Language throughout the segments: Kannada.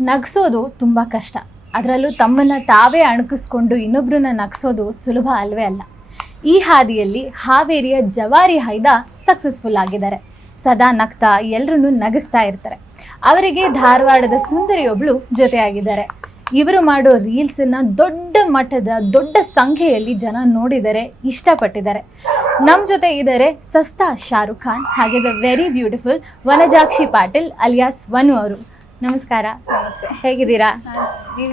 ನಗ್ಸೋದು ತುಂಬ ಕಷ್ಟ. ಅದರಲ್ಲೂ ತಮ್ಮನ್ನು ತಾವೇ ಅಣಕಿಸ್ಕೊಂಡು ಇನ್ನೊಬ್ಬರನ್ನ ನಗ್ಸೋದು ಸುಲಭ ಅಲ್ವೇ ಅಲ್ಲ. ಈ ಹಾದಿಯಲ್ಲಿ ಹಾವೇರಿಯ ಜವಾರಿ ಹೈದ ಸಕ್ಸಸ್ಫುಲ್ ಆಗಿದ್ದಾರೆ. ಸದಾ ನಗ್ತಾ ಎಲ್ಲರನ್ನೂ ನಗಿಸ್ತಾ ಇರ್ತಾರೆ. ಅವರಿಗೆ ಧಾರವಾಡದ ಸುಂದರಿಯೊಬ್ಳು ಜೊತೆಯಾಗಿದ್ದಾರೆ. ಇವರು ಮಾಡೋ ರೀಲ್ಸನ್ನು ದೊಡ್ಡ ಮಟ್ಟದ, ದೊಡ್ಡ ಸಂಖ್ಯೆಯಲ್ಲಿ ಜನ ನೋಡಿದರೆ ಇಷ್ಟಪಟ್ಟಿದ್ದಾರೆ. ನಮ್ಮ ಜೊತೆ ಇದ್ದಾರೆ ಸಸ್ತಾ ಶಾರುಖ್ ಖಾನ್, ಹಾಗೆ the very beautiful Vanajakshi Patil, alias ವನು ಅವರು. ನಮಸ್ಕಾರ. ನಮಸ್ತೆ. ಹೇಗಿದ್ದೀರಾ?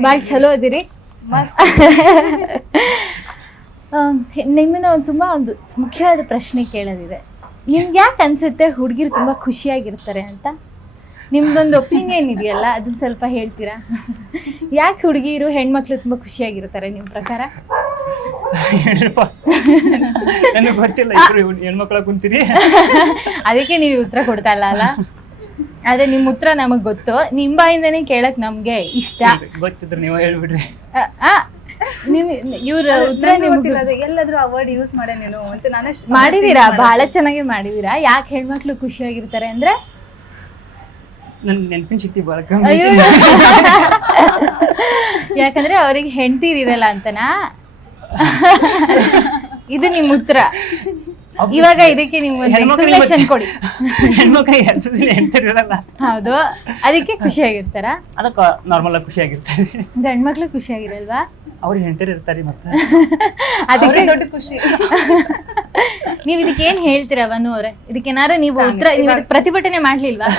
ಭಾಳ ಚಲೋ ಇದ್ದೀರಿ? ಮಸ್ತ್. ನಿಮ್ಮನ್ನ ಒಂದು ತುಂಬ ಒಂದು ಮುಖ್ಯವಾದ ಪ್ರಶ್ನೆ ಕೇಳೋದಿದೆ. ನಿಮ್ಗೆ ಯಾಕೆ ಅನ್ಸುತ್ತೆ ಹುಡುಗಿರು ತುಂಬ ಖುಷಿಯಾಗಿರ್ತಾರೆ ಅಂತ? ನಿಮ್ದೊಂದು ಒಪಿನಿಯನ್ ಇದೆಯಲ್ಲ ಅದನ್ನ ಸ್ವಲ್ಪ ಹೇಳ್ತೀರಾ? ಯಾಕೆ ಹುಡುಗಿರು ಹೆಣ್ಮಕ್ಳು ತುಂಬ ಖುಷಿಯಾಗಿರ್ತಾರೆ ನಿಮ್ಮ ಪ್ರಕಾರ? ನನಗೆ ಗೊತ್ತಿಲ್ಲ ಹೆಣ್ಮಕ್ಳ ಕುಂತೀರಿ. ಅದಕ್ಕೆ ನೀವು ಉತ್ತರ ಕೊಡ್ತಾ ಇಲ್ಲ ಅಲ್ಲ? ಆದ್ರೆ ನಿಮ್ಮ ಉತ್ತರ ನಮಗ್ ಗೊತ್ತು. ನಿಮ್ಮ ಬಾಯಿಂದನೇ ಕೇಳಕ್ ನಮ್ಗೆ ಇಷ್ಟ. ಗೊತ್ತಿದ್ರೆ ನೀವು ಹೇಳ್ಬಿಡ್ರಿ. ಆ, ಆ, ನಿಮ್ ಇವ್ರ ಉತ್ತರ ನಿಮಗೆ ನಿಮ್ಗೆ ಗೊತ್ತಿಲ್ಲ ಅದು ಎಲ್ಲಾದ್ರೂ ಆ ವರ್ಡ್ ಯೂಸ್ ಮಾಡೇ ನೀನು ಅಂತ ನಾನೇ ಶ- ಮಾಡಿದೀರಾ? ಬಹಳ ಚೆನ್ನಾಗಿ ಮಾಡಿದೀರಾ? ಯಾಕೆ ಹೆಣ್ಮಕ್ಳು ಖುಷಿಯಾಗಿರ್ತಾರೆ ಅಂದ್ರೆ? ನನ್ ನೆನಪಿನ ಶಕ್ತಿ ಕಮ್ಮಿ. ಅಯ್ಯೋ. ಯಾಕಂದ್ರೆ ಅವ್ರಿಗೆ ಹೆಂಡತಿರಿರಲ್ಲ ಅಂತನಾ? ಇದು ನಿಮ್ ಉತ್ತರ ಇವಾಗ ಇದಕ್ಕೆ ನೀವು ಎಕ್ಸ್ಪ್ಲನೇಷನ್ ಕೊಡಿ. ಹೆಣ್ಮಕ್ಳಿಗೆ ಹೆಸರು ಹೆಂಡ್ತಿರಲ್ಲ ಹೌದು. ಅದಕ್ಕೆ ಖುಷಿಯಾಗಿರ್ತಾರ ಅದಕ್ಕೆ ನಾರ್ಮಲ್ ಆಗಿ ಖುಷಿಯಾಗಿರ್ತಾರೆ ಗಂಡ್ಮಕ್ಳು ಖುಷಿಯಾಗಿರಲ್ವಾ ಅವ್ರು ಇರ್ತಾರೆ ಮತ್ತೆ. ಅದಕ್ಕೆ ದೊಡ್ಡ ಖುಷಿ. ನೀವು ಇದಕ್ಕೆ ಏನ್ ಹೇಳ್ತೀರಾ ವನು ಅವ್ರೆ? ಇದಕ್ಕೇನಾರ ನೀವು ಉತ್ತರ ನೀವು ಪ್ರತಿಭಟನೆ ಮಾಡ್ಲಿಲ್ವಾ?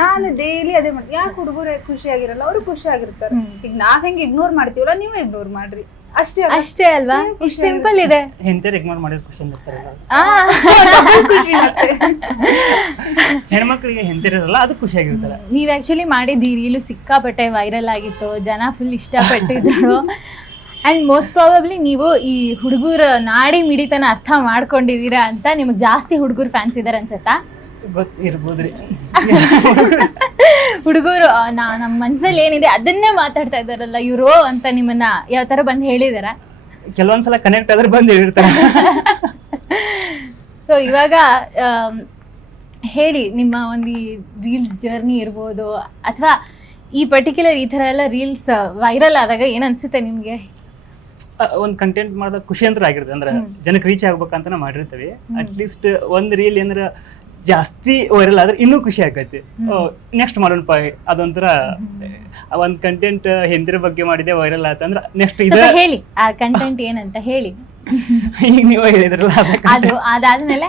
ನಾನು ಡೈಲಿ ಅದೇ ಮಾಡ್ತೀನಿ ಯಾಕೆ ಹುಡುಗರು ಖುಷಿ ಆಗಿರಲ್ಲ ಅವರು ಖುಷಿ ಆಗಿರ್ತಾರೆ. ಈಗ ನಾವ್ ಹೆಂಗ್ ಇಗ್ನೋರ್ ಮಾಡ್ತೀವಲ್ಲ ನೀವು ಇಗ್ನೋರ್ ಮಾಡ್ರಿ. ಅಷ್ಟೇ ಅಷ್ಟೇ ಅಲ್ವಾ? ಇಷ್ಟು ಸಿಂಪಲ್ ಇದೆ. ಹೆಂಡ್ತಿರು ಇಗ್ನೋರ್ ಮಾಡಿದ ಖುಷಿ ಇರ್ತಾರಲ್ಲ ಹೆಣ್ಮಕ್ಳಿಗೆ. ಹೆಣ್ಮಕ್ಳಿಗೆ ಹೆಂಡ್ತಿರಲ್ಲ ಅದು ಖುಷಿಯಾಗಿರ್ತಾರೆ ನೀವ್ ಆಕ್ಚುಲಿ ಮಾಡಿದ್ದೀರಿ ರೀಲು ಸಿಕ್ಕಾಪಟ್ಟೆ ವೈರಲ್ ಆಗಿತ್ತು. ಜನ ಫುಲ್ ಇಷ್ಟಪಟ್ಟಿದ್ರು. ಅಂಡ್ ಮೋಸ್ಟ್ ಪ್ರಾಬಬ್ಲಿ ನೀವು ಈ ಹುಡುಗರ ನಾಡಿ ಮಿಡಿತನ ಅರ್ಥ ಮಾಡ್ಕೊಂಡಿದೀರಾ ಅಂತ ನಿಮಗೆ ಜಾಸ್ತಿ ಹುಡುಗರು ಫ್ಯಾನ್ಸ್ ಇದ್ದಾರೆ ಅನ್ಸತ್ತಾ? ಇರ್ಬೋದ್ರಿ. ಹುಡುಗರು ನಾ ನಮ್ಮ ಮನ್ಸಲ್ಲಿ ಏನಿದೆ ಅದನ್ನೇ ಮಾತಾಡ್ತಾ ಇದಾರಲ್ಲ ಇವರು ಅಂತ ನಿಮ್ಮನ್ನ ಯಾವ ತರ ಬಂದು ಹೇಳಿದಾರ? ಕೆಲವೊಂದ್ಸಲ ಕನೆಕ್ಟ್ ಆದ್ರೆ ಬಂದು ಹೇಳಿರ್ತಾರೆ. ಸೊ ಇವಾಗ ಹೇಳಿ ನಿಮ್ಮ ಒಂದು ರೀಲ್ಸ್ ಜರ್ನಿ ಇರ್ಬೋದು ಅಥವಾ ಈ ಪರ್ಟಿಕ್ಯುಲರ್ ಈ ಥರ ಎಲ್ಲ ರೀಲ್ಸ್ ವೈರಲ್ ಆದಾಗ ಏನು ಅನ್ಸುತ್ತೆ ನಿಮಗೆ? ಒಂದು ಕಂಟೆಂಟ್ ಮಾಡಿದಾಗ ಖುಷಿ ಅಂತ ಆಗಿರುತ್ತೆ ಅಂದ್ರೆ ಜನಕ್ಕೆ ರೀಚ್ ಆಗ್ಬೇಕಂತ ಮಾಡಿರ್ತೀವಿ. ಅಟ್ಲೀಸ್ಟ್ ಒಂದು ರೀಲ್ ಏನಾರ ಜಾಸ್ತಿ ವೈರಲ್ ಆದ್ರೆ ಇನ್ನೂ ಖುಷಿ ಆಗತ್ತೆ ನೆಕ್ಸ್ಟ್ ಮಾಡೋಣ ಪಾಯ್ ಅದೊಂಥರ ಒಂದ್ ಕಂಟೆಂಟ್ ಹೆಂದ್ರ ಬಗ್ಗೆ ಮಾಡಿದೆ ವೈರಲ್ ಆಯ್ತು ಅಂದ್ರೆ ನೆಕ್ಸ್ಟ್ ಇದು ಹೇಳಿ ಆ ಕಂಟೆಂಟ್ ಏನಂತ ಹೇಳಿ. ಈಗ ನೀವು ಹೇಳಿದ್ರಲ್ಲ ಅದು ಅದಾದ್ಮೇಲೆ?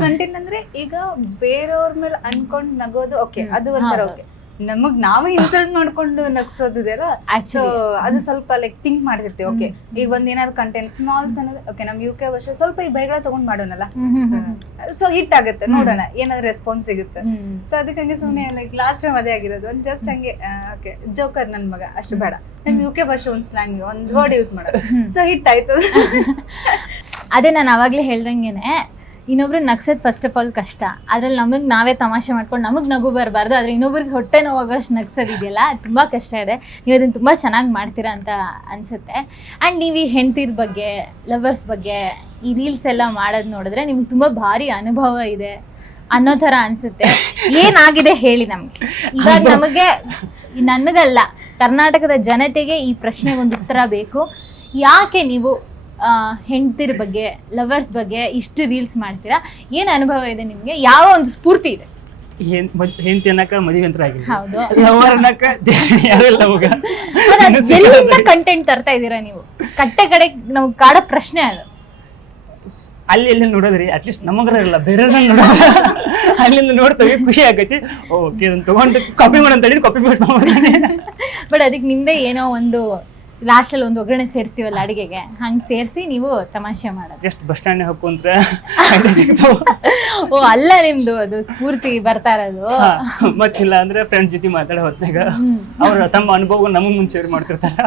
ಕಂಟೆಂಟ್ ಅಂದ್ರೆ ಈಗ ಬೇರೆಯವ್ರ ಮೇಲೆ ಅನ್ಕೊಂಡ್ ನಗೋದು ಓಕೆ ಅದು ಒಂಥರ ಓಕೆ ನಮಗ್ ನಾವೇ ಇನ್ಸಲ್ಟ್ ಮಾಡ್ಕೊಂಡು ನಗ್ಸೋದಿದೆಯಲ್ಲ? ಸೊ ಅದು ಸ್ವಲ್ಪ ಲೈಕ್ ಥಿಂಕ್ ಮಾಡ್ತಿರ್ತೀವಿ. ಓಕೆ ಈಗ ಒಂದ್ ಏನಾದ್ರು ಕಂಟೆಂಟ್ ಸ್ಮಾಲ್ಸ್ ಅನ್ನೋದು ಓಕೆ ನಮ್ ಯು ಕೆ ವರ್ಷ ಸ್ವಲ್ಪ ಈ ಬೈಗಳ ತಗೊಂಡ್ ಮಾಡೋಣಲ್ಲ ಸೊ ಹಿಟ್ ಆಗುತ್ತೆ. ನೋಡೋಣ ಏನಾದ್ರು ರೆಸ್ಪಾನ್ಸ್ ಸಿಗುತ್ತೆ. ಸೊ ಅದಕ್ಕೆ ಹಂಗೆ ಸುಮ್ಮನೆ ಲೈಕ್ ಲಾಸ್ಟ್ ಟೈಮ್ ಅದೇ ಆಗಿರೋದು. ಒಂದ್ ಜಸ್ಟ್ ಹಂಗೆ ಓಕೆ ಜೋಕರ್ ನನ್ ಮಗ. ಅಷ್ಟು ಬೇಡ. ನಮ್ ಯು ಕೆ ಭಾಷೆ ಒಂದು ಸ್ಲ್ಯಾಂಗ್ ಒಂದು ವರ್ಡ್ ಯೂಸ್ ಮಾಡೋದು ಸೊ ಹಿಟ್ ಆಯ್ತು ಅದೇ ನಾನು ಅವಾಗಲೇ ಹೇಳ್ದಂಗೆನೆ ಇನ್ನೊಬ್ರು ನಗ್ಸೋದು ಫಸ್ಟ್ ಆಫ್ ಆಲ್ ಕಷ್ಟ. ಅದ್ರಲ್ಲಿ ನಮಗೆ ನಾವೇ ತಮಾಷೆ ಮಾಡ್ಕೊಂಡು ನಮಗೆ ನಗು ಬರಬಾರ್ದು ಆದರೆ ಇನ್ನೊಬ್ರಿಗೆ ಹೊಟ್ಟೆ ನೋವಾಗೋಷ್ಟು ನಗ್ಸೋದಿದೆಯಲ್ಲ ಅದು ತುಂಬ ಕಷ್ಟ ಇದೆ. ನೀವು ಅದನ್ನು ತುಂಬ ಚೆನ್ನಾಗಿ ಮಾಡ್ತೀರಾ ಅಂತ ಅನ್ಸುತ್ತೆ. ಆ್ಯಂಡ್ ನೀವು ಈ ಹೆಂಡತಿರ್ ಬಗ್ಗೆ ಲವರ್ಸ್ ಬಗ್ಗೆ ಈ ರೀಲ್ಸ್ ಎಲ್ಲ ಮಾಡೋದ್ ನೋಡಿದ್ರೆ ನಿಮ್ಗೆ ತುಂಬಾ ಭಾರಿ ಅನುಭವ ಇದೆ ಅನ್ನೋ ಥರ ಅನ್ಸುತ್ತೆ. ಏನಾಗಿದೆ ಹೇಳಿ ನಮಗೆ. ಇವಾಗ ನಮಗೆ ನನಗಲ್ಲ ಕರ್ನಾಟಕದ ಜನತೆಗೆ ಈ ಪ್ರಶ್ನೆಗೆ ಒಂದು ಉತ್ತರ ಬೇಕು. ಯಾಕೆ ನೀವು ಹೆಂಡ್ತಿರ ಬಗ್ಗೆ ಲವರ್ಸ್ ಬಗ್ಗೆ ಇಷ್ಟು ರೀಲ್ಸ್ ಮಾಡ್ತೀರಾ? ಏನು ಅನುಭವ ಇದೆ ನಿಮಗೆ? ಯಾವ ಒಂದು ಸ್ಫೂರ್ತಿ ಇದೆ? ಹೆಂಡತಿ ಅನ್ನಕ ಮದುವೆ ಅಂತ ಹೌದು. ಕಂಟೆಂಟ್ ತರ್ತಾ ಇದ್ದೀರಾ ನೀವು? ಕಟ್ಟೆ ಕಡೆ ನಮ್ಗೆ ಕಾಡೋ ಪ್ರಶ್ನೆ ಅದು. ಅಲ್ಲಿ ಎಲ್ಲಿ ನೋಡೋದ್ರಿ ಅಟ್ಲೀಸ್ಟ್ ನಮಗ್ರ ಇಲ್ಲ ಬೇರೆ ನೋಡೋದು. ಅಲ್ಲಿಂದ ನೋಡ್ತೇವೆ ಖುಷಿ ಆಗೈತಿ ಓಕೆ ಅದನ್ನ ತಗೊಂಡು ಕಾಪಿ ಮಾಡಂತ ಹೇಳಿ ಕಾಪಿ ಮಾಡ್ತೀನಿ ಬಟ್ ಅದಕ್ಕೆ ನಿಮ್ದೇ ಏನೋ ಒಂದು ಲಾಸ್ಟಲ್ಲಿ ಒಂದು ಒಗ್ಗರಣೆ ಸೇರಿಸ್ತೀವಲ್ಲ ಅಡಿಗೆಗೆ ಹಂಗ್ ಸೇರಿಸಿ ನೀವು ತಮಾಷೆ ಮಾಡೋದು. ಜಸ್ಟ್ ಬಸ್ ಸ್ಟ್ಯಾಂಡ್ ಸಿಗ್ತಾವ. ಓ ಅಲ್ಲ ನಿಮ್ದು ಅದು ಸ್ಫೂರ್ತಿ ಬರ್ತಾ ಇರೋದು. ಮತ್ತಿಲ್ಲ ಅಂದ್ರೆ ಫ್ರೆಂಡ್ ಜೊತೆ ಮಾತಾಡೋ ಹೊತ್ನಾಗ. ಅವ್ರ ತಮ್ಮ ಅನುಭವ ನಮಗ್ ಮುಂಚೆ ಮಾಡ್ತಿರ್ತಾರ.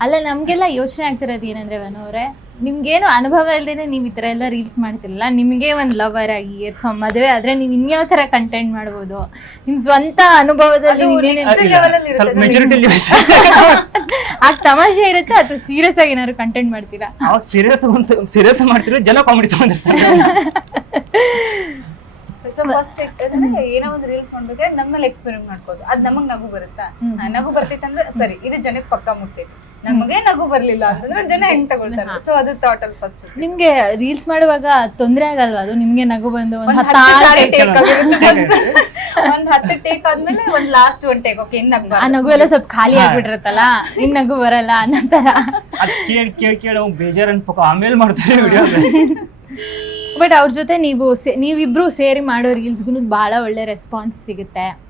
ಅಲ್ಲ ನಮ್ಗೆಲ್ಲ ಯೋಚನೆ ಆಗ್ತಿರೋದು ಏನಂದ್ರೆ ವನು ಅವರೇ ನಿಮ್ಗೇನು ಅನುಭವ ಇಲ್ಲದೇನೆ ನೀವು ಈ ಥರ ಎಲ್ಲ ರೀಲ್ಸ್ ಮಾಡ್ತಿರಲ್ಲ ನಿಮಗೆ ಒಂದು ಲವರ್ ಆಗಿ ಅಥವಾ ಮದುವೆ ಆದ್ರೆ ನೀವು ಇನ್ಯಾವ ತರ ಕಂಟೆಂಟ್ ಮಾಡ್ಬೋದು? ನಿಮ್ ಸ್ವಂತ ಅನುಭವದಲ್ಲಿ ಆ ಸ್ವಲ್ಪ ಮೆಚುರಿಟಿ ಆಗ ತಮಾಷೆ ಇರುತ್ತೆ ಅಥವಾ ಸೀರಿಯಸ್ ಆಗಿ ಏನಾದ್ರು ಕಂಟೆಂಟ್ ಮಾಡ್ತೀರಾ? ಸೀರಿಯಸ್ ತಗೊಂತ ಸೀರಿಯಸ್ ಮಾಡ್ತಿರೋ ಜನ ಕಾಮಿಡಿ ತಗೊಂಡಿರ್ತಾರೆ. ಸೊ ಫಸ್ಟ್ ಏನೋ ಒಂದು ರೀಲ್ಸ್ ಮಾಡ್ಬೇಕಾದ್ರೆ ನಮ್ಮಲ್ಲಿ ಎಕ್ಸ್ಪೆರಿಮೆಂಟ್ ಮಾಡ್ಕೋದು ಅದ್ ನಮಗ್ ನಗು ಬರುತ್ತಾ. ಹಾ, ನಗು ಬರ್ತಿತ್ತಂದ್ರೆ ಸರಿ ಇದು ಜನಕ್ಕೆ ಪಕ್ಕ ಮುಟ್ಟೈತಿ ನಮಗೆ ನಗು ಬರ್ಲಿಲ್ಲ ಅಂತಂದ್ರೆ ಜನ ಹೆಂಗ್ ತಗೊಳ್ತಾರೆ? ಸೊ ಅದು ಥಾಟ್ ಅಲ್ಲಿ ಫಸ್ಟ್ ನಿಮ್ಗೆ ರೀಲ್ಸ್ ಮಾಡುವಾಗ ತೊಂದ್ರೆ ಆಗಲ್ವಾ? ಅದು ನಿಮ್ಗೆ ನಗು ಬಂದು ಒಂದ್ ಹತ್ತು ಟೇಕ್ ಆದ್ಮೇಲೆ ಒಂದ್ ಲಾಸ್ಟ್ ಒಂದ್ ಟೇಕ್ ಓಕೆ ಇನ್ ಆ ನಗು ಎಲ್ಲ ಸ್ವಲ್ಪ ಖಾಲಿ ಆಗ್ಬಿಟ್ಟಿರತ್ತಲ್ಲ? ಇನ್ ನಗು ಬರಲ್ಲ ಅನ್ನೋ ತರ ಅದ್ ಕೇಳಿ ಕೇಳಿ ಕೇಳಿ ಅವ್ನ್ ಬೇಜಾರ್ ಅನ್ಬೇಕು ಆಮೇಲೆ ಮಾಡ್ತಾರೆ ವಿಡಿಯೋ ಬಟ್ ಅವ್ರ ಜೊತೆ ನೀವು ಸೇ- ನೀವಿಬ್ರು ಸೇರಿ ಮಾಡೋ ರೀಲ್ಸ್ಗೂ ಬಹಳ ಒಳ್ಳೆ ರೆಸ್ಪಾನ್ಸ್ ಸಿಗುತ್ತೆ.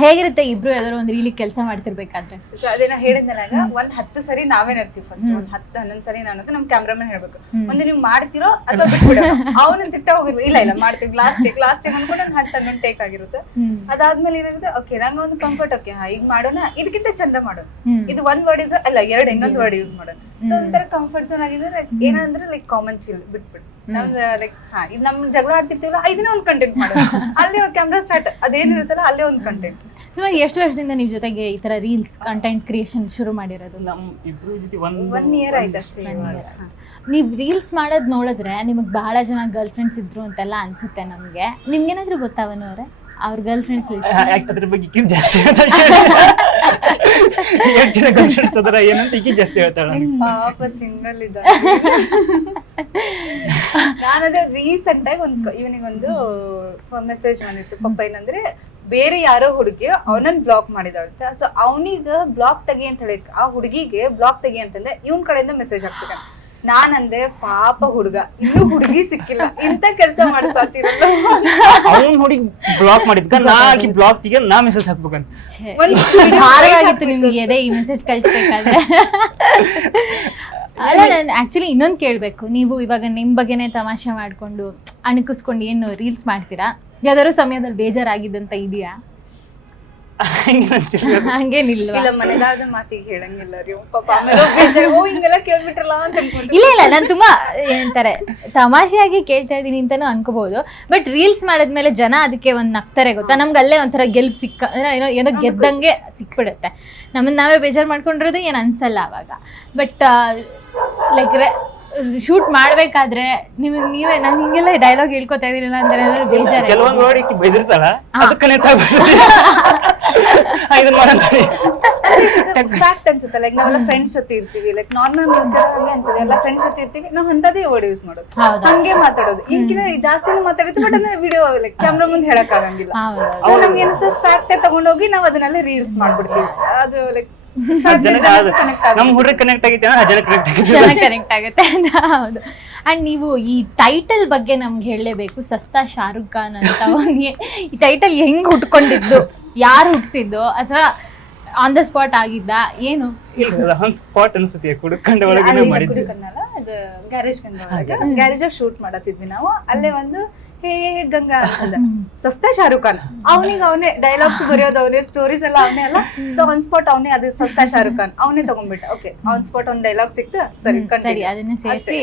ಹೇಗಿರುತ್ತೆ ಇಬ್ರು ಯಾವ್ದಾದ್ರು ಒಂದು ರೀಲಿ ಕೆಲಸ ಮಾಡ್ತಿರ್ಬೇಕಾದ್ರೆ? ಸೊ ಅದೇನ ಹೇಳಿದ್ನಲ್ಲ ಒಂದ್ ಹತ್ತು ಸರಿ ನಾವೇ ನಗ್ತೀವಿ ಫಸ್ಟ್ ಒಂದ್ ಹತ್ತು ಹನ್ನೊಂದ್ ಸರಿ ನಾನು ನಮ್ ಕ್ಯಾಮ್ರಾಮನ್ ಹೇಳ್ಬೇಕು. ಒಂದ ನೀವು ಮಾಡ್ತಿರೋ ಅಥವಾ ಬಿಟ್ಬಿಡೋ? ಅವನು ಸಿಟ್ಟ ಹೋಗಿರ್ಬೇಕು ಇಲ್ಲ ಇಲ್ಲ ಮಾಡ್ತೀವಿ. ಲಾಸ್ಟ್ ಟೇಕ್ ಲಾಸ್ಟ್ ಟೇಕ್ ಅನ್ಕೊಂಡು ಒಂದ್ ಹತ್ತು ಹನ್ನೊಂದು ಟೇಕ್ ಆಗಿರುತ್ತೆ. ಅದಾದ್ಮೇಲೆ ಏನಾಗುತ್ತೆ? ಓಕೆ ನಂಗೆ ಒಂದು ಕಂಫರ್ಟ್ ಓಕೆ ಹಾ ಈಗ ಮಾಡೋಣ. ಇದಕ್ಕಿಂತ ಚಂದ ಮಾಡೋಣ. ಇದು ಒಂದ್ ವರ್ಡ್ ಯೂಸ್ ಅಲ್ಲ ಎರಡು ಇನ್ನೊಂದು ವರ್ಡ್ ಯೂಸ್ ಮಾಡೋಣ. ಸೊ ಒಂಥರ ಕಂಫರ್ಟ್ ಝೋನ್ ಆಗಿದ್ರೆ ಏನಂದ್ರೆ ಲೈಕ್ ಕಾಮನ್ ಚಿಲ್ ಬಿಟ್ಬಿಟ್ಟು ನಮ್ದು ಲೈಕ್ ಹಾ ಇದು ನಮ್ ಜಗಳ ಆಡ್ತಿರ್ತೀವಲ್ಲ ಇದನ್ನೇ ಒಂದು ಕಂಟೆಂಟ್ ಮಾಡೋದು. ಅಲ್ಲಿ ಕ್ಯಾಮ್ರಾ ಸ್ಟಾರ್ಟ್ ಅದೇನಿರುತ್ತಲ್ಲ ಅಲ್ಲೇ ಒಂದು ಕಂಟೆಂಟ್ ಸುಮಾರು ಎಷ್ಟು ವರ್ಷದಿಂದ ನಿಮ್ ಜೊತೆಗೆ ಈ ತರ ರೀಲ್ಸ್ ಕಂಟೆಂಟ್ ಕ್ರಿಯೇಷನ್ ಶುರು ಮಾಡಿರೋದು? ನಮ್ ಇಬ್ರು ಜೊತೆ ಒನ್ ಇಯರ್ ಆಯ್ತು ಅಷ್ಟೇ ಇವಾಗ. ನೀವ್ ರೀಲ್ಸ್ ಮಾಡೋದ್ ನೋಡಿದ್ರೆ ನಿಮಗೆ ಬಹಳ ಜನ ಗರ್ಲ್ ಫ್ರೆಂಡ್ಸ್ ಇದ್ರು ಅಂತೆಲ್ಲ ಅನ್ಸುತ್ತೆ ನಮ್ಗೆ. ನಿಮ್ಗೇನಾದ್ರೂ ಗೊತ್ತಾವನು ಅವ್ರೆ? ಅವ್ರ ಗರ್ಲ್ ಫ್ರೆಂಡ್ಸ್ ಅದ್ರ ಬಗ್ಗೆ ಜಾಸ್ತಿ ಎಷ್ಟು ಜನ ಅದರ ಏನಂತ ಈಕಿ ಜಾಸ್ತಿ ಹೇಳ್ತಾಳೆ. ಪಾಪ ಸಿಂಗಲ್ ಇದ್ದ ನಾನದೇ ರೀಸೆಂಟ್ ಆಗಿ ಒಂದು ಇವನಿಗೊಂದು ಮೆಸೇಜ್ ಬಂದಿತ್ತು. ಪಪ್ಪ ಏನಂದ್ರೆ, ಬೇರೆ ಯಾರೋ ಹುಡುಗಿ ಅವನನ್ನ ಬ್ಲಾಕ್ ಮಾಡಿದವಂತೆ ಸೊ ಅವನಿಗ ಬ್ಲಾಕ್ ತೆಗಿ ಅಂತ ಹೇಳಿ ಆ ಹುಡುಗಿಗೆ ಬ್ಲಾಕ್ ತೆಗಿ ಅಂತಂದ್ರೆ, ಇವನ್ ಕಡೆಯಿಂದ ಮೆಸೇಜ್ ಹಾಕ್ಬೇಕ ನಾನಂದೆ ಪಾಪ ಹುಡುಗ. ಇನ್ನು ಹುಡುಗಿ ಸಿಕ್ಕಿಲ್ಲ. ಇಂತ ಕೆಲಸ ಅವ್ನ್ ಹುಡುಗಿ ಬ್ಲಾಕ್ ಮಾಡಿದ್ಕ ನಾ ಆಕಿ ಬ್ಲಾಕ್ ತಿಗೆ ನಾ ಮೆಸೇಜ್ ಹಾಕ್ಬೇಕಂತ. ನಿಮ್ಗೆ. ಎದೆ ಈ ಮೆಸೇಜ್ ಕಳಿಸ್ಬೇಕಾದ್ರೆ. ಅಲ್ಲ ನಾನು ಆಕ್ಚುಲಿ ಇನ್ನೊಂದು ಕೇಳಬೇಕು. ನೀವು ಇವಾಗ ನಿಮ್ಮ ಬಗ್ಗೆನೇ ತಮಾಷೆ ಮಾಡ್ಕೊಂಡು ಅಣಕಿಸ್ಕೊಂಡು ಏನು ರೀಲ್ಸ್ ಮಾಡ್ತೀರಾ? ಯಾವ್ದಾದ್ರು ಸಮಯದಲ್ಲಿ ಬೇಜಾರಾಗಿದ್ದಂತ ಇದೆಯಾ? ಹಂಗೆ ಅನ್ಸಿಲ್ಲ. ಇಲ್ಲ ಮನೆದಾದ ಮಾತಿಗೆ ಹೇಳಂಗಿಲ್ಲ ರೀ. ಪಾಪ ಆಮೇಲೆ ಬೇಜಾರು, ಓ ಹಿಂಗೆಲ್ಲ ಕೇಳ್ಬಿಟ್ರಲ್ಲ ಅಂತ ಅನ್ಕೊಂತ ಇಲ್ಲ ಇಲ್ಲ ನಾನು ತುಂಬಾ ಏನಂತಾರೆ ತಮಾಷೆಯಾಗಿ ಕೇಳ್ತಾ ಇದ್ದೀನಿ ಅಂತಾನು ಅನ್ಕೋಬಹುದು ಬಟ್ ರೀಲ್ಸ್ ಮಾಡಿದ್ಮೇಲೆ ಜನ ಅದಕ್ಕೆ ಒಂದ್ ನಗ್ತಾರೆ ಗೊತ್ತಾ? ನಮ್ಗೆ ಅಲ್ಲೇ ಒಂಥರ ಗೆಲ್ ಸಿಕ್ಕ ಅಂದ್ರೆ ಏನೋ ಏನೋ ಗೆದ್ದಂಗೆ ಸಿಕ್ಬಿಡುತ್ತೆ. ನಮ್ಮನ್ನ ನಾವೇ ಬೇಜಾರ್ ಮಾಡ್ಕೊಂಡಿರೋದು ಏನ್ ಅನ್ಸಲ್ಲ ಅವಾಗ. ಬಟ್ ಲೈಕ್ ಶೂಟ್ ಮಾಡ್ಬೇಕಾದ್ರೆ ನೀವು ನೀವೇ ನಾನು ಹಿಂಗೆಲ್ಲ ಡೈಲಾಗ್ ಹೇಳ್ಕೊತಾ ಇದೀನಿಲ್ಲ ಅಂದ್ರೆ ಬೇಜಾರ ಕೆಲವೊಂದು ಈಕಿ ಬೈದಿರ್ತಾಳ ಅದು ಕನೆಕ್ಟ್ ಆಗ್ಬಿಡ್ತದೆ ಇದನ್ನ ಮಾಡಂತೀವಿ ಫ್ಯಾಕ್ಟ್ ಅನ್ಸುತ್ತೆ ಲೈಕ್ ನಾವೆಲ್ಲ ಫ್ರೆಂಡ್ಸ್ ಜೊತೆ ಇರ್ತೀವಿ ಲೈಕ್ ನಾರ್ಮಲ್ ಹಂಗೆ ಅನ್ಸುತ್ತೆ. ಎಲ್ಲ ಫ್ರೆಂಡ್ಸ್ ಜೊತೆ ಇರ್ತೀವಿ ನಾವು ಅಂತದೇ ವರ್ಡ್ ಯೂಸ್ ಮಾಡೋದು? ಹಂಗೆ ಮಾತಾಡೋದು. ಇನ್ಕಿನ ಜಾಸ್ತಿ ಮಾತಾಡ್ತೀವಿ ಬಟ್ ಅಂದ್ರೆ ವಿಡಿಯೋ ಲೈಕ್ ಕ್ಯಾಮ್ರಾ ಮುಂದೆ ಹೇಳಕ್ ಆಗಂಗಿಲ್ಲ. ಸೊ ನಮ್ಗೆ ಏನಿಸ್ತದೆ ಫ್ಯಾಕ್ಟ್ ತಗೊಂಡೋಗಿ ನಾವು ಅದನ್ನೆಲ್ಲ ರೀಲ್ಸ್ ಮಾಡ್ಬಿಡ್ತೀವಿ. ಅದು ಲೈಕ್ ಅದು ನಮ್ ಹುಡುಗ ಕನೆಕ್ಟ್ ಆಗಿತ್ತು ಅಂದ್ರೆ ಆ ಜನ ಕನೆಕ್ಟ್ ಆಗೈತೆ ಚೆನ್ನಾಗಿ ಕನೆಕ್ಟ್ ಆಗುತ್ತೆ ಅಂತ ಹೌದು. ಅಂಡ್ ನೀವು ಈ ಟೈಟಲ್ ಬಗ್ಗೆ ನಮ್ಗೆ ಹೇಳಲೇಬೇಕು. ಸಸ್ತಾ ಶಾರುಖ್ ಖಾನ್ ಅಂತ ಒಂದ್ ಈ ಟೈಟಲ್ ಹೆಂಗ್ ಹುಟ್ಕೊಂಡಿದ್ದು ಯಾರು ಹುಟ್ಸಿದ್ದು ಅಥವಾ ಆನ್ ದ ಸ್ಪಾಟ್ ಆಗಿದ್ದ? ಏನು? ಆನ್ ಸ್ಪಾಟ್ ಅನ್ಸುತ್ತೆ. ಕುಡ್ಕೊಂಡ ಒಳಗನೆ ಮಾಡಿದ್ವಿ ಅದು ಗ್ಯಾರೇಜ್ ಗಂಗಾ ಗ್ಯಾರೇಜ್ ಶೂಟ್ ಮಾಡತ್ತಿದ್ವಿ ನಾವು. ಅಲ್ಲೇ ಒಂದು ಹೇ ಗಂಗಾ ಅಂತಂದ ಸಸ್ತಾ ಶಾರುಖ್ ಖಾನ್. ಅವನಿಗೆ ಅವನೇ ಡೈಲಾಗ್ಸ್ ಬರೆಯೋದು ಅವನೇ ಸ್ಟೋರೀಸ್ ಎಲ್ಲ ಅವನೇ ಅಲ್ಲ? ಸೊ ಒನ್ ಸ್ಪಾಟ್ ಅವನೇ ಅದು ಸಸ್ತಾ ಶಾರುಖ್ ಖಾನ್. ಅವನೇ ತಗೊಂಡ್ಬಿಟ್ಟ. ಓಕೆ ಆನ್ ಸ್ಪಾಟ್ ಒಂದ್ ಡೈಲಾಗ್ ಸಿಕ್ತು. ಸರಿ ಅದನ್ನ ಸೇರಿಸಿ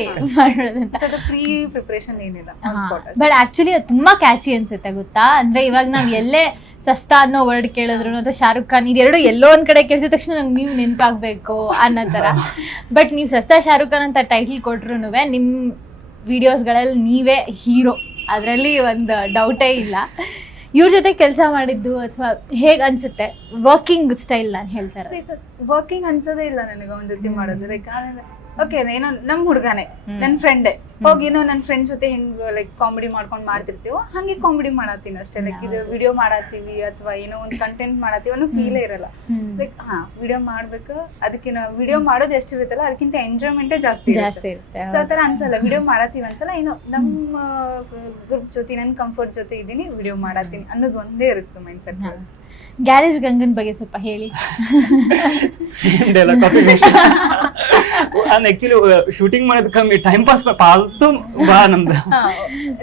ಪ್ರೀ ಪ್ರಿಪರೇಷನ್ ಏನಿಲ್ಲ ಆನ್ ಸ್ಪಾಟ್ ಬಟ್ ಆಕ್ಚುಲಿ ಅದು ತುಂಬಾ ಕ್ಯಾಚಿ ಅನ್ಸುತ್ತೆ ಗೊತ್ತಾ? ಅಂದ್ರೆ ಇವಾಗ ನಾವ್ ಎಲ್ಲೇ ಸಸ್ತಾ ಅನ್ನೋ ವರ್ಡ್ ಕೇಳಿದ್ರು ಅಥವಾ ಶಾರುಖ್ ಖಾನ್ ಇದೆರಡು ಎಲ್ಲೋ ಒಂದ್ ಕಡೆ ಕೇಳಿದ ತಕ್ಷಣ ನಂಗೆ ನೀವು ನೆನಪಾಗ್ಬೇಕು ಅನ್ನೋ ತರ. ಬಟ್ ನೀವು ಸಸ್ತಾ ಶಾರುಖ್ ಖಾನ್ ಅಂತ ಟೈಟಲ್ ಕೊಟ್ರು ನಿಮ್ ವಿಡಿಯೋಸ್ಗಳಲ್ಲಿ ನೀವೇ ಹೀರೋ ಅದರಲ್ಲಿ ಒಂದು ಡೌಟೇ ಇಲ್ಲ. ಇವ್ರ ಜೊತೆ ಕೆಲಸ ಮಾಡಿದ್ದು ಅಥವಾ ಹೇಗೆ ಅನ್ಸುತ್ತೆ? ವರ್ಕಿಂಗ್ ಸ್ಟೈಲ್ ನಾನು ಹೇಳ್ತಾರೆ ವರ್ಕಿಂಗ್ ಅನ್ಸೋದೇ ಇಲ್ಲ ನನಗೆ ಒಂದು ಜೊತೆ ಮಾಡೋದು. ಲೈಕ್ ಓಕೆ ಏನೋ ನಮ್ ಹುಡುಗಾನೆ ನನ್ ಫ್ರೆಂಡ್ ಹೋಗಿ ಏನೋ ನನ್ ಫ್ರೆಂಡ್ ಜೊತೆ ಹೆಂಗ್ ಲೈಕ್ ಕಾಮಿಡಿ ಮಾಡ್ಕೊಂಡ್ ಮಾಡ್ತಿರ್ತೀವೋ ಹಂಗೆ ಕಾಮಿಡಿ ಮಾಡತ್ತೀನಿ ಅಷ್ಟೇ. ಲೈಕ್ ಇದು ವಿಡಿಯೋ ಮಾಡತ್ತೀವಿ ಅಥವಾ ಏನೋ ಒಂದು ಕಂಟೆಂಟ್ ಮಾಡತ್ತೀವಿ ಅನ್ನೋ ಫೀಲೇ ಇರಲ್ಲ. ಲೈಕ್ ಹಾ ವಿಡಿಯೋ ಮಾಡ್ಬೇಕು ಅದಕ್ಕೆ ವಿಡಿಯೋ ಮಾಡೋದು ಎಷ್ಟಿರುತ್ತಲ್ಲ ಅದಕ್ಕಿಂತ ಎಂಜಾಯ್ಮೆಂಟೇ ಜಾಸ್ತಿ ಜಾಸ್ತಿ ಇರುತ್ತೆ ಸೊ ಆತರ ಅನ್ಸಲ್ಲ ವಿಡಿಯೋ ಮಾಡತ್ತೀವಿ ಅನ್ಸಲ್ಲ ಏನೋ ನಮ್ಮ ಗ್ರೂಪ್ ಜೊತೆ ನನ್ ಕಂಫರ್ಟ್ ಜೊತೆ ಇದೀನಿ ವಿಡಿಯೋ ಮಾಡತ್ತೀನಿ ಅನ್ನೋದು ಒಂದೇ ಇರುತ್ತೆ ಮೈಂಡ್ ಸೆಟ್ ಗ್ಯಾರೇಜ್ ಗಂಗನ್ ಬಗ್ಗೆ ಸ್ವಲ್ಪ ಹೇಳಿ. ನಾನು ಆಕ್ಚುಲಿ ಶೂಟಿಂಗ್ ಮಾಡೋದು ಕಮ್ಮಿ. ಟೈಮ್ ಪಾಸ್ ಪಾಲ್ತು ಬಾ ನಮ್ದು.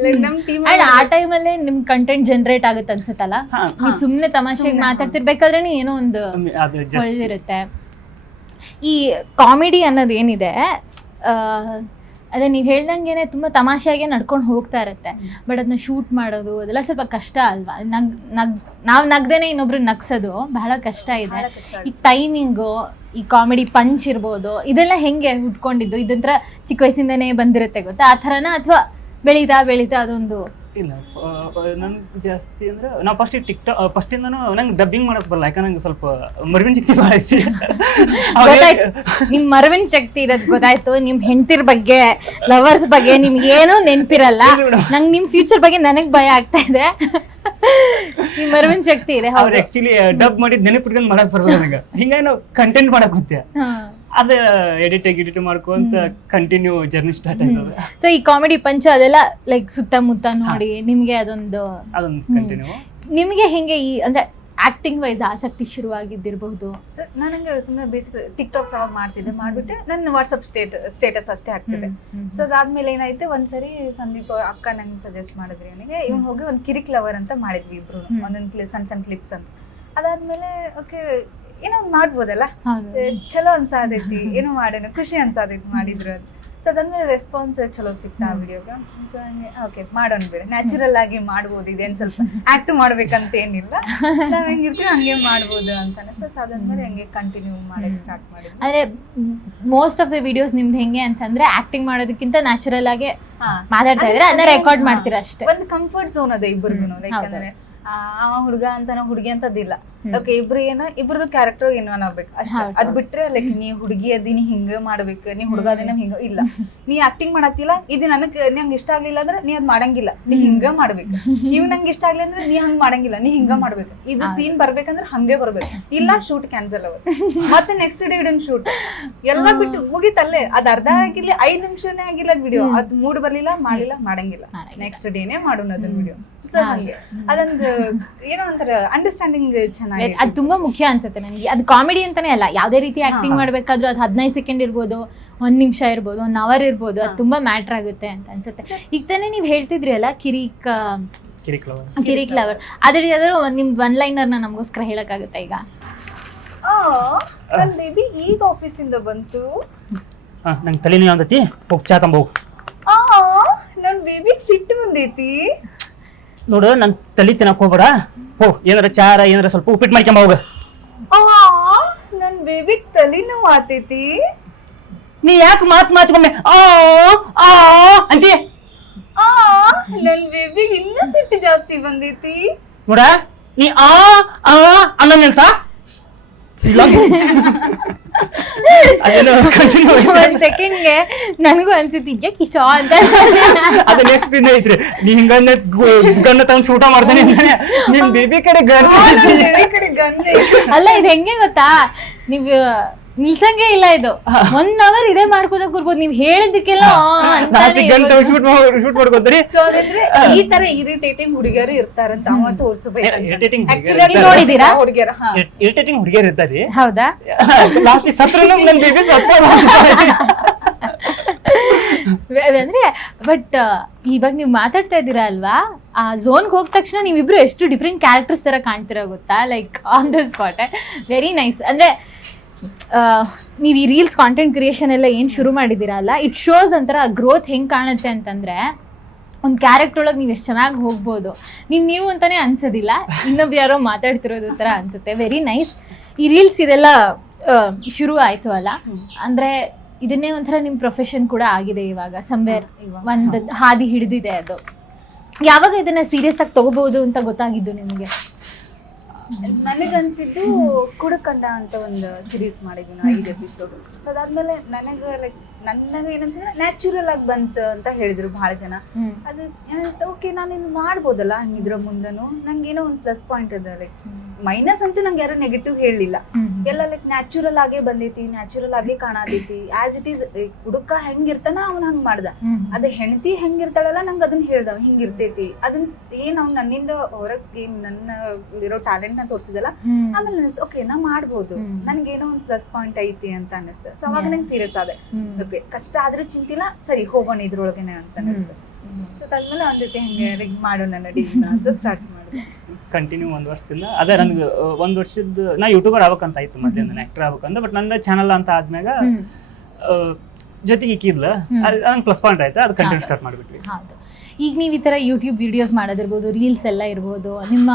ಲೈಕ್ ನಮ್ ಟೀಮ್ ಅಂಡ್ ಆ ಟೈಮಲ್ಲೇ ನಿಮ್ ಕಂಟೆಂಟ್ ಜನರೇಟ್ ಆಗುತ್ತೆ ಅನ್ಸುತ್ತಲ್ಲ? ಸುಮ್ನೆ ತಮಾಷೆಗೆ ಮಾತಾಡ್ತಿರ್ಬೇಕಾದ್ರೆ ಏನೋ ಒಂದು ಒಳ್ಳೆದಿರುತ್ತೆ. ಈ ಕಾಮಿಡಿ ಅನ್ನೋದು ಏನಿದೆ ಆ, ಅದೇ ನೀವು ಹೇಳ್ದಂಗೆನೆ ತುಂಬ ತಮಾಷೆಯಾಗೆ ನಡ್ಕೊಂಡು ಹೋಗ್ತಾ ಇರುತ್ತೆ. ಬಟ್ ಅದನ್ನ ಶೂಟ್ ಮಾಡೋದು ಅದೆಲ್ಲ ಸ್ವಲ್ಪ ಕಷ್ಟ ಅಲ್ವಾ? ನಗ್ ನಗ್ ನಾವು ನಗ್ದೇನೆ ಇನ್ನೊಬ್ರು ನಗ್ಸೋದು ಬಹಳ ಕಷ್ಟ ಇದೆ. ಈ ಟೈಮಿಂಗು ಈ ಕಾಮಿಡಿ ಪಂಚ್ ಇರ್ಬೋದು ಇದೆಲ್ಲ ಹೆಂಗೆ ಹುಟ್ಕೊಂಡಿದ್ದು? ಇದಂತ್ರ ಚಿಕ್ಕ ವಯಸ್ಸಿಂದನೇ ಬಂದಿರುತ್ತೆ ಗೊತ್ತಾ? ಆ ಥರನ ಅಥವಾ ಬೆಳೀತಾ ಬೆಳೀತಾ ಅದೊಂದು ಇಲ್ಲ ನಂಗೆ ಜಾಸ್ತಿ ಅಂದ್ರೆ ನಾವು ಫಸ್ಟ್ ಟಿಕ್ಟಾಕ್ ಫಸ್ಟ್ ಇಂದ ನಂಗೆ ಡಬ್ಬಿಂಗ್ ಮಾಡಕ್ ಬರಲ್ಲ ಯಾಕಂದ್ರೆ ನಂಗೆ ಸ್ವಲ್ಪ ಮರ್ವಿನ್ ಶಕ್ತಿ ಭಾಳ ಐತಿ. ಗೊತ್ತಾಯ್ತು. ನಿಮ್ ಮರವಿನ ಶಕ್ತಿ ಇರೋದ್ ಗೊತ್ತಾಯ್ತು. ನಿಮ್ ಹೆಂಡತಿರ್ ಬಗ್ಗೆ ಲವರ್ಸ್ ಬಗ್ಗೆ ನಿಮ್ಗೆ ಏನೂ ನೆನ್ಪಿರಲ್ಲ. ನಂಗೆ ನಿಮ್ ಫ್ಯೂಚರ್ ಬಗ್ಗೆ ನನಗ್ ಭಯ ಆಗ್ತಾ ಇದೆ. ನಿಮ್ ಮರವಿನ ಶಕ್ತಿ ಇದೆ ಅವ್ರು ಆಕ್ಚುಲಿ ಡಬ್ ಮಾಡಿದ್ ನೆನಪಿಟ್ಕೊಂಡು ಮಾಡಕ್ ಬರಲ್ಲ ನಂಗೆ. ಹಿಂಗಾಗಿ ನಾವು ಕಂಟೆಂಟ್ ಮಾಡಕ್ ಗೊತ್ತೆ. ಅದ ಎಡಿಟ್ ಎಡಿಟ್ ಮಾಡ್ಕೊಂತ ಕಂಟಿನ್ಯೂ ಜರ್ನಿ ಸ್ಟಾರ್ಟ್ ಆಗ್ತದೆ ಸೊ ಈ ಕಾಮಿಡಿ ಪಂಚ ಅದೆಲ್ಲ ಲೈಕ್ ಸುತ್ತಮುತ್ತ ನೋಡಿ ನಿಮ್ಗೆ ಅದೊಂದು ಅದೊಂದು ಕಂಟಿನ್ಯೂ ನಿಮ್ಗೆ ಹೆಂಗೆ ಈ ಅಂದ್ರೆ ಆಕ್ಟಿಂಗ್ ವೈಸ್ ಆಸಕ್ತಿ ಶುರುವಾಗಿದ್ದಿರಬಹುದು? ಸರ್ ನನಗೆ ಸುಮ್ಮನೆ ಬೇಸಿಕ್ ಟಿಕ್ ಟಾಕ್ಸ್ ಅವಾಗ ಮಾಡ್ತಿದ್ದೆ. ಮಾಡ್ಬಿಟ್ಟೆ ನನ್ನ ವಾಟ್ಸಪ್ ಸ್ಟೇಟ್ ಸ್ಟೇಟಸ್ ಅಷ್ಟೇ ಹಾಕ್ತಿದ್ದೆ. ಸೊ ಅದಾದ್ಮೇಲೆ ಏನಾಯ್ತು ಒಂದ್ಸರಿ ಸಂದೀಪ್ ಅಕ್ಕ ನಂಗೆ ಸಜೆಸ್ಟ್ ಮಾಡಿದ್ರಿ ನನಗೆ ಇವ್ನು ಹೋಗಿ ಒಂದು ಕಿರಿಕ್ ಲವರ್ ಅಂತ ಮಾಡಿದ್ವಿ ಇಬ್ರು. ಒಂದೊಂದು ಸಣ್ಣ ಸಣ್ಣ ಕ್ಲಿಪ್ಸ್ ಅಂತ. ಅದಾದ್ಮೇಲೆ ಓಕೆ ಏನೋ ಮಾಡ್ಬೋದಲ್ಲ? ಚಲೋ ಅನ್ಸಾದೈತಿ ಏನೋ ಮಾಡೋಣ ಖುಷಿ ಅನ್ಸಾದೈತಿ ಮಾಡಿದ್ರು ಅದು ಸೊ ಅದಾದ್ಮೇಲೆ ರೆಸ್ಪಾನ್ಸ್ ಚಲೋ ಸಿಕ್ತಾ ಆ ವಿಡಿಯೋಗ ಸೊ ಹಂಗೆ ಓಕೆ ಮಾಡೋಣ ಬಿಡಿ. ನ್ಯಾಚುರಲ್ ಆಗಿ ಮಾಡ್ಬೋದು ಇದೇನು ಸ್ವಲ್ಪ ಆಕ್ಟ್ ಮಾಡ್ಬೇಕಂತ ಏನಿಲ್ಲ. ನಾವ್ ಹೆಂಗಿರ್ತೀವಿ ಹಂಗೆ ಮಾಡ್ಬೋದು ಅಂತಾನೆ. ಸೊ ಅದಾದ್ಮೇಲೆ ಹಂಗೆ ಕಂಟಿನ್ಯೂ ಮಾಡಕ್ ಸ್ಟಾರ್ಟ್ ಮಾಡಿ ಅಂದ್ರೆ ಮೋಸ್ಟ್ ಆಫ್ ದ ವಿಡಿಯೋಸ್ ನಿಮ್ದು ಹೆಂಗೆ ಅಂತಂದ್ರೆ ಆಕ್ಟಿಂಗ್ ಮಾಡೋದಕ್ಕಿಂತ ನ್ಯಾಚುರಲ್ ಆಗಿ. ಮಾತಾಡ್ತಾ ಇದ್ರೆ ಅದನ್ನ ರೆಕಾರ್ಡ್ ಮಾಡ್ತೀರಾ ಅಷ್ಟೇ. ಒಂದು ಕಂಫರ್ಟ್ ಝೋನ್ ಅದೇ ಇಬ್ಬರಿಗೂ. ಅಂದ್ರೆ ಆ, ಅವ ಹುಡುಗ ಅಂತ ಹುಡುಗಿ ಅಂತದಿಲ್ಲ. ಓಕೆ ಇಬ್ರು ಏನ ಇಬ್ರದ್ದು ಕ್ಯಾರೆಕ್ಟರ್ ಏನೋ ಅನ್ನಬೇಕು ಅಷ್ಟೇ. ಅದ್ ಬಿಟ್ರೆ ಲೈಕ್ ನೀ ಹುಡುಗಿ ಅದಿ ನೀ ಹಿಂಗ ಮಾಡ್ಬೇಕು ನೀ ಹುಡುಗ ಅದಿ ಹಿಂಗ ಇಲ್ಲ. ನೀ ಆಕ್ಟಿಂಗ್ ಮಾಡತ್ತಿಲ್ಲ ಇದು ನನಗ್ ನಂಗೆ ಇಷ್ಟ ಆಗ್ಲಿಲ್ಲ ಅಂದ್ರೆ ನೀ ಅದ್ ಮಾಡಂಗಿಲ್ಲ. ನೀ ಹಿಂಗ ಮಾಡ್ಬೇಕು. ನೀವು ನಂಗೆ ಇಷ್ಟ ಆಗ್ಲಿಲ್ಲ ಅಂದ್ರೆ ನೀ ಹಂಗ ಮಾಡಂಗಿಲ್ಲ ನೀ ಹಿಂಗ ಮಾಡ್ಬೇಕು. ಇದು ಸೀನ್ ಬರ್ಬೇಕಂದ್ರೆ ಹಂಗೆ ಬರ್ಬೇಕು. ಇಲ್ಲ ಶೂಟ್ ಕ್ಯಾನ್ಸಲ್ ಅವತ್ತು ಮತ್ತೆ ನೆಕ್ಸ್ಟ್ ಡೇ ಇಡನ್ ಶೂಟ್ ಎಲ್ಲ ಬಿಟ್ಟು ಮುಗಿತಲ್ಲೇ. ಅದ್ ಅರ್ಧ ಆಗಿರ್ಲಿ ಐದ್ ನಿಮಿಷನೇ ಆಗಿಲ್ಲ ಅದ್ ವಿಡಿಯೋ ಅದ್ ಮೂಡ್ ಬರ್ಲಿಲ್ಲ ಮಾಡಿಲ್ಲ ಮಾಡಂಗಿಲ್ಲ. ಮಾಡಂಗಿಲ್ಲ. ನೆಕ್ಸ್ಟ್ ಡೇನೆ ಮಾಡೋಣ ಅದನ್ನ ವಿಡಿಯೋ ಸೊ ಹಂಗೆ. ಅದೊಂದು ಏನೋ ಒಂಥರ ಅಂಡರ್ಸ್ಟ್ಯಾಂಡಿಂಗ್ ಚೆನ್ನಾಗಿ ಅದು ತುಂಬಾ ಮುಖ್ಯ ಅನ್ಸುತ್ತೆ ನನಗೆ ಅದು ಕಾಮಿಡಿ ಅಂತಾನೆ ಅಲ್ಲ. ಯಾವುದೇ ರೀತಿ ಆಕ್ಟಿಂಗ್ ಮಾಡ್ಬೇಕಾದ್ರೂ ಅದು ಹದಿನೈದು ಸೆಕೆಂಡ್ ಇರ್ಬೋದು ಒಂದ್ ನಿಮಿಷ ಇರ್ಬೋದು ಒನ್ ಅವರ್ ಇರ್ಬೋದು ಅದು ತುಂಬಾ ಮ್ಯಾಟರ್ ಆಗುತ್ತೆ ಅಂತ ಅನ್ಸುತ್ತೆ. ಈಗ ತಾನೇ ನೀವು ಹೇಳ್ತಿದ್ರಿ ಅಲ್ಲ ಕಿರಿಕ್ ಕಿರಿಕ್ ಲವರ್. ಅದ್ರ ಯಾವ್ದಾದ್ರು ಒಂದ್ ನಿಮ್ದು ಒನ್ನ ನಮಗೋಸ್ಕರ ಹೇಳಕ್ಕಾಗುತ್ತೆ ಈಗ? ನನ್ ಬೇಬಿ ಈಗ ಆಫೀಸಿಂದ ಬಂತು. ಹಾ ನಂಗೆ ತಲೆನೀ ಅಂತತಿ ಹೋಗಿ ಚಾ ತಂಬ ನನ್ನ ಬೇಬಿಗೆ ನನ್ ಬೇಬಿಗ್ ಸಿಟ್ಟು ಬಂದೈತಿ. ನೋಡು ನನ್ನ ತಲೆ ತಿನ್ನಕ್ ಹೋಗ್ಬೇಡ. ಹೋ ಏನಾರ ಚಾರ ಏನಾರ ಸ್ವಲ್ಪ ಉಪ್ಪಿಟ್ಟು ಮಾಡ್ಕೊಂಬ ಹೋಗ. ಆ ನನ್ ಬೇಬಿಗ್ ತಲೆನೋವು ಆತೈತಿ. ನೀ ಯಾಕೆ ಮಾತ್ ಮಾತ್ಕೊಮ್ಮೆ ಆ ಆ ಅಂತಿ? ಆ ನನ್ ಬೇಬಿಗ್ ಇನ್ನೂ ಸಿಟ್ಟು ಜಾಸ್ತಿ ಬಂದೈತಿ. ನೋಡ ನೀ ಆ ಆ ಅನ್ನೋ ನಿಲ್ಸ? ಇಲ್ಲ ಅದೇನೋ ಕಂಟಿನ್ಯೂ ಒಂದ್ ಸೆಕೆಂಡ್ಗೆ ನನಗೂ ಅನ್ಸಿತ್ತು ಯಾಕೆ ಇಷ್ಟ ಅಂತ? ಅದು ನೆಕ್ಸ್ಟ್ ಇನ್ನ ಐತ್ರಿ. ನೀ ಹಿಂಗನ್ನ ಗನ್ನ ತಂದು ಶೂಟ ಮಾಡ್ತಾನೆ ಅಂತಾನೆ. ನಿಮ್ ಬೇಬಿ ಕಡೆ ಗನ್. ಅಲ್ಲ ಇದು ಹೆಂಗೆ ಗೊತ್ತಾ? ನೀವ್ ನಿಲ್ಸಂಗೆ ಇಲ್ಲ ಇದು. ಒನ್ ಅವರ್ ಇದೇ ಮಾಡ್ಕೋತ ಕೂರ್ಬೋದು. ನೀವ್ ಹೇಳಿದಕ್ಕೆಲ್ಲ ಈ ತರ ಇರಿಟೇಟಿಂಗ್ ಹುಡುಗಿಯರು ಇರ್ತಾರಂತ ಅವ ತೋರಿಸಬೇಕು ಹುಡ್ಗಿಯರು ನೋಡಿದೀರಾ? ಹುಡುಗಿಯರ ಹಾ. ಇರಿಟೇಟಿಂಗ್ ಹುಡುಗಿಯರ್ ಇರ್ತಾರಿ. ಹೌದಾ? ಸತ್ರನು ಬೇಬಿ ಸತ್ತ ಅಂದ್ರೆ ಬಟ್ ಇವಾಗ ನೀವು ಮಾತಾಡ್ತಾ ಇದ್ದೀರಾ ಅಲ್ವಾ? ಆ ಝೋನ್ಗೆ ಹೋದ ತಕ್ಷಣ ನೀವಿಬ್ರು ಎಷ್ಟು ಡಿಫ್ರೆಂಟ್ ಕ್ಯಾರೆಕ್ಟರ್ಸ್ ತರ ಕಾಣ್ತೀರಾ ಗೊತ್ತಾ? Like on the spot very nice ಅಂದ್ರೆ ನೀವು ಈ ರೀಲ್ಸ್ ಕಾಂಟೆಂಟ್ ಕ್ರಿಯೇಷನ್ ಎಲ್ಲ ಏನು ಶುರು ಮಾಡಿದ್ದೀರಲ್ಲ ಇಟ್ ಶೋಸ್ ಒಂಥರ ಗ್ರೋತ್ ಹೆಂಗೆ ಕಾಣುತ್ತೆ ಅಂತಂದ್ರೆ ಒಂದು ಕ್ಯಾರೆಕ್ಟರ್ ಒಳಗೆ ನೀವು ಎಷ್ಟು ಚೆನ್ನಾಗಿ ಹೋಗ್ಬೋದು. ನೀವು ನೀವು ಅಂತಾನೆ ಅನ್ಸೋದಿಲ್ಲ. ಇನ್ನೊಬ್ರು ಯಾರೋ ಮಾತಾಡ್ತಿರೋದು ಥರ ಅನ್ಸುತ್ತೆ. ವೆರಿ ನೈಸ್ ಈ ರೀಲ್ಸ್ ಇದೆಲ್ಲ ಶುರು ಆಯ್ತು ಅಲ್ಲ. ಅಂದ್ರೆ ಇದನ್ನೇ ಒಂಥರ ನಿಮ್ಮ ಪ್ರೊಫೆಷನ್ ಕೂಡ ಆಗಿದೆ ಇವಾಗ. ಸಂವೇರ್ ಒಂದು ಹಾದಿ ಹಿಡಿದಿದೆ ಅದು. ಯಾವಾಗ ಇದನ್ನ ಸೀರಿಯಸ್ ಆಗಿ ತಗೋಬಹುದು ಅಂತ ಗೊತ್ತಾಗಿದ್ದು ನಿಮಗೆ? ನನಗನ್ಸಿದ್ದು ಕುಡಕಂಡ ಅಂತ ಒಂದು ಸಿರೀಸ್ ಮಾಡಿದ್ವಿ ನಾವು ಐದು ಎಪಿಸೋಡ್ ಸೊ ಅದಾದ್ಮೇಲೆ ನನಗೆ ಲೈಕ್ ನನಗೆ ಏನಂತಂದ್ರೆ ನ್ಯಾಚುರಲ್ ಆಗಿ ಬಂತು ಅಂತ ಹೇಳಿದ್ರು ಬಹಳ ಜನ. ಅದು ಏನಿಸ್ತು ಓಕೆ ನಾನು ಇದು ಮಾಡ್ಬೋದಲ್ಲ ಹಂಗಿದ್ರ ಮುಂದನು? ನಂಗೆ ಏನೋ ಒಂದು ಪ್ಲಸ್ ಪಾಯಿಂಟ್ ಅದ ಲೈಕ್ ಮೈನಸ್ ಅಂತೂ ನಂಗೆ ಯಾರು ನೆಗೆಟಿವ್ ಹೇಳಿಲ್ಲ ಎಲ್ಲ ಲೈಕ್ ನ್ಯಾಚುರಲ್ ಆಗೇ ಬಂದೈತಿ ನ್ಯಾಚುರಲ್ ಆಗೇ ಕಾಣತೈತಿ ಆಸ್ ಇಟ್ ಈಸ್ ಹುಡುಕ ಹೆಂಗಿರ್ತಾನ ಅವ್ನ ಹಂಗ್ ಮಾಡ್ದ. ಅದ ಹೆಂಡತಿ ಹೆಂಗಿರ್ತಾಳಲ್ಲ ನಂಗೆ ಅದನ್ನ ಹೇಳ್ದ ಹಿಂಗಿರ್ತೈತಿ ಅದನ್ನ ಏನ್ ಅವ್ನು ನನ್ನಿಂದ ಹೊರಗ್ ಏನ್ ನನ್ನ ಇರೋ ಟ್ಯಾಲೆಂಟ್ನ ತೋರಿಸಿದಲ್ಲ ಆಮೇಲೆ ಅನಿಸ್ತು ಓಕೆ ನಾ ಮಾಡ್ಬೋದು. ನನ್ಗೇನೋ ಒಂದ್ ಪ್ಲಸ್ ಪಾಯಿಂಟ್ ಐತಿ ಅಂತ ಅನಿಸ್ತು. ಸೊ ಅವಾಗ. ನಂಗೆ ಸೀರಿಯಸ್ ಆದೆ. ಓಕೆ ಕಷ್ಟ ಆದ್ರೂ ಚಿಂತಿಲ್ಲ ಸರಿ ಹೋಗೋಣ ಇದ್ರೊಳಗೇನೆ ಅಂತ ಅನಿಸ್ತು. ಸೊ ಅದಾದ್ಮೇಲೆ ಅವನ್ ಜೊತೆ ಹೆಂಗೆ ಮಾಡೋಣ ನಡೀನ ಅಂತ ಸ್ಟಾರ್ಟ್ ಮಾಡಿದೆ. ಕಂಟಿನ್ಯೂ ಒಂದ್ ವರ್ಷದಿಂದ. ಅದೇ ನನಗೆ ಒಂದ್ ವರ್ಷದ ನಾ ಯೂಟ್ಯೂಬರ್ ಆಗ್ಬೇಕಂತ ಆಯ್ತು ಮೊದ್ಲೇ ನಾನು ಆಕ್ಟರ್ ಆಗ್ಬೇಕಂತ ಬಟ್ ನಂದ ಚಾನಲ್ ಅಂತ ಆದ್ಮ್ಯಾಗ ಜೊತೆಗೆ ಇಕ್ಕಿದ್ಲ. ನಂಗೆ ಪ್ಲಸ್ ಪಾಯಿಂಟ್ ಆಯ್ತು ಅದು ಕಂಟಿನ್ಯೂ ಸ್ಟಾರ್ಟ್ ಮಾಡಿಬಿಟ್ವಿ. ಈಗ ನೀವು ಈ ಥರ ಯೂಟ್ಯೂಬ್ ವಿಡಿಯೋಸ್ ಮಾಡೋದಿರ್ಬೋದು ರೀಲ್ಸ್ ಎಲ್ಲ ಇರ್ಬೋದು ನಿಮ್ಮ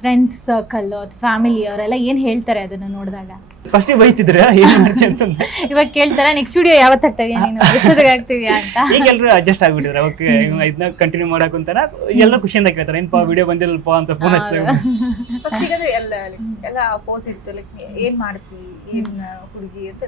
ಫ್ರೆಂಡ್ಸ್ ಸರ್ಕಲ್ ಫ್ಯಾಮಿಲಿ ಅವರೆಲ್ಲ ಏನ್ ಹೇಳ್ತಾರೆ ಅದನ್ನ ನೋಡಿದಾಗ? ಫಸ್ಟ್ ಬೈತಿದ್ರ? ಏನ್ ಮಾಡ್ತಿ ಅಂತ ಇವಾಗ ಕೇಳ್ತಾರ ನೆಕ್ಸ್ಟ್ ವಿಡಿಯೋ ಯಾವತ್ತು ಹಾಕ್ತೀವಿ ನೀನು ಎಷ್ಟೊತ್ತಿಗೆ ಅಂತ? ಈಗ ಎಲ್ಲರೂ ಅಡ್ಜಸ್ಟ್ ಆಗ್ಬಿಟ್ಟಿದ್ರೆ. ಓಕೆ ಇದನ್ನ ಕಂಟಿನ್ಯೂ ಮಾಡಕ್ ಅಂತಾರ ಎಲ್ಲ ಖುಷಿಯಿಂದ ಕೇಳ್ತಾರೆ. ಏನಪ್ಪ ವಿಡಿಯೋ ಬಂದಿಲ್ಲಪ್ಪ ಅಂತ ಫೋನ್ ಹಚ್ತಾರೆ ಫಸ್ಟ್ ಎಲ್ಲ ಎಲ್ಲ ಅಪೋಸಿಟ್ ಲೈಕ್ ಏನ್ ಮಾಡ್ತಿ? ಏನ್ ಹುಡುಗಿ ಅಂತ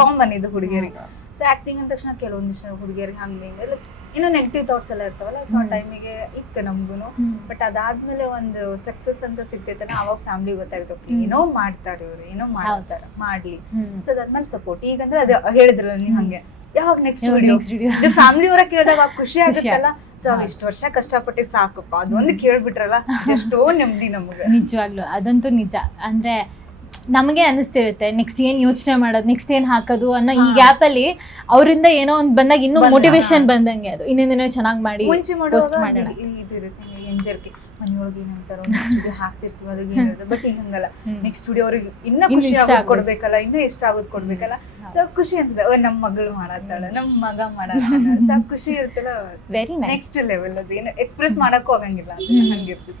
ಕಾಮನ್ ಇದು ಹುಡುಗಿಯರಿಗೆ. ಸೊ ಆಕ್ಟಿಂಗ್ ಅಂದ ತಕ್ಷಣ ಕೆಲವೊಂದಿಷ್ಟು ಹುಡುಗಿಯರಿಗೆ ಹಂಗೆ ಹಿಂಗೆ. ಇನ್ನೂ ನೆಗೆಟಿವ್ ಥಾಟ್ಸ್ ಎಲ್ಲ ಇರ್ತಾವಲ್ಲ ಸೊ ಆ. ಟೈಮಿಗೆ ಇತ್ತು ನಮಗೂ ಬಟ್ ಅದಾದ್ಮೇಲೆ ಒಂದು ಸಕ್ಸಸ್ ಅಂತ ಸಿಗ್ತೈತೆ ಅವಾಗ ಫ್ಯಾಮಿಲಿ ಹ್ಮ್. ಏನೋ ಮಾಡ್ತಾರೆ ಇವ್ರು ಏನೋ ಮಾಡ್ತಾರ. ಮಾಡ್ಲಿ. ಹ್ಮ್. ಸೊ ಅದಾದ್ಮೇಲೆ ಸಪೋರ್ಟ್ ಈಗಂದ್ರೆ ಅದ ಹೇಳಿದ್ರಲ್ಲ ನೀವ್ ಹಂಗೆ ಯಾವಾಗ ನೆಕ್ಸ್ಟ್ ವಿಡಿಯೋ? ಫ್ಯಾಮಿಲಿ ಅವರ ಕೇಳಿದಾಗ ಖುಷಿ ಆಗುತ್ತಲ್ಲ? ಸೊ. ಇಷ್ಟು ವರ್ಷ ಕಷ್ಟಪಟ್ಟು ಸಾಕಪ್ಪ. ಅದೊಂದು ಕೇಳ್ಬಿಟ್ರಲ್ಲ ಎಷ್ಟೋ ನೆಮ್ಮದಿ ನಮ್ಗೆ. ನಿಜವಾಗ್ಲು. ಅದಂತೂ ನಿಜ. ಅಂದ್ರೆ ನಮಗೆ ಅನಿಸ್ತಿರುತ್ತೆ ನೆಕ್ಸ್ಟ್ ಏನ್ ಯೋಚನೆ ಮಾಡೋದು ನೆಕ್ಸ್ಟ್ ಏನ್ ಹಾಕೋದು ಅನ್ನೋ ಈ. ಗ್ಯಾಪ್ ಅಲ್ಲಿ ಅವರಿಂದ ಏನೋ ಒಂದ್ ಬಂದಾಗ ಇನ್ನೂ ಮೋಟಿವೇಶನ್ ಬಂದಂಗೆ ಅದು. ಇನ್ನೊಂದ್ ದಿನ ಚೆನ್ನಾಗಿ ಮಾಡಿ ಮುಂಚೆ ಮಾಡೋಣ. ಮನೆಯೊಳಗೆ ಏನಂತಾರ ನೆಕ್ಸ್ಟ್ ಸ್ಟುಡಿಯೋ ಹಾಕ್ತಿರ್ತೀವಿ ಅದಕ್ಕೆ ಏನಿರುತ್ತೆ ಬಟ್ ಈಗ ಹಂಗಲ್ಲ. ನೆಕ್ಸ್ಟ್ ಸ್ಟುಡಿಯೋ ಅವ್ರಿಗೆ ಇನ್ನ ಖುಷಿ ಆಗೋದು. ಕೊಡ್ಬೇಕಲ್ಲ ಇನ್ನ ಇಷ್ಟ ಆಗೋದು ಕೊಡ್ಬೇಕಲ್ಲ. ಸಬ್ ಸೊ ಖುಷಿ ಅನ್ಸುತ್ತೆ. ಓ ನಮ್ಮ ಮಗಳು ಮಾಡತ್ತಾಳ ನಮ್ಮ ಮಗ ಮಾಡತ್ತಾಳ. ಸಬ್ ಖುಷಿ ಇರ್ತಲ್ಲ. ವೆರಿ ನೆಕ್ಸ್ಟ್ ಲೆವೆಲ್ ಅದು. ಏನು ಎಕ್ಸ್ಪ್ರೆಸ್ ಮಾಡಕ್ಕೂ ಆಗಂಗಿಲ್ಲ. ಹಂಗಿರ್ತದೆ.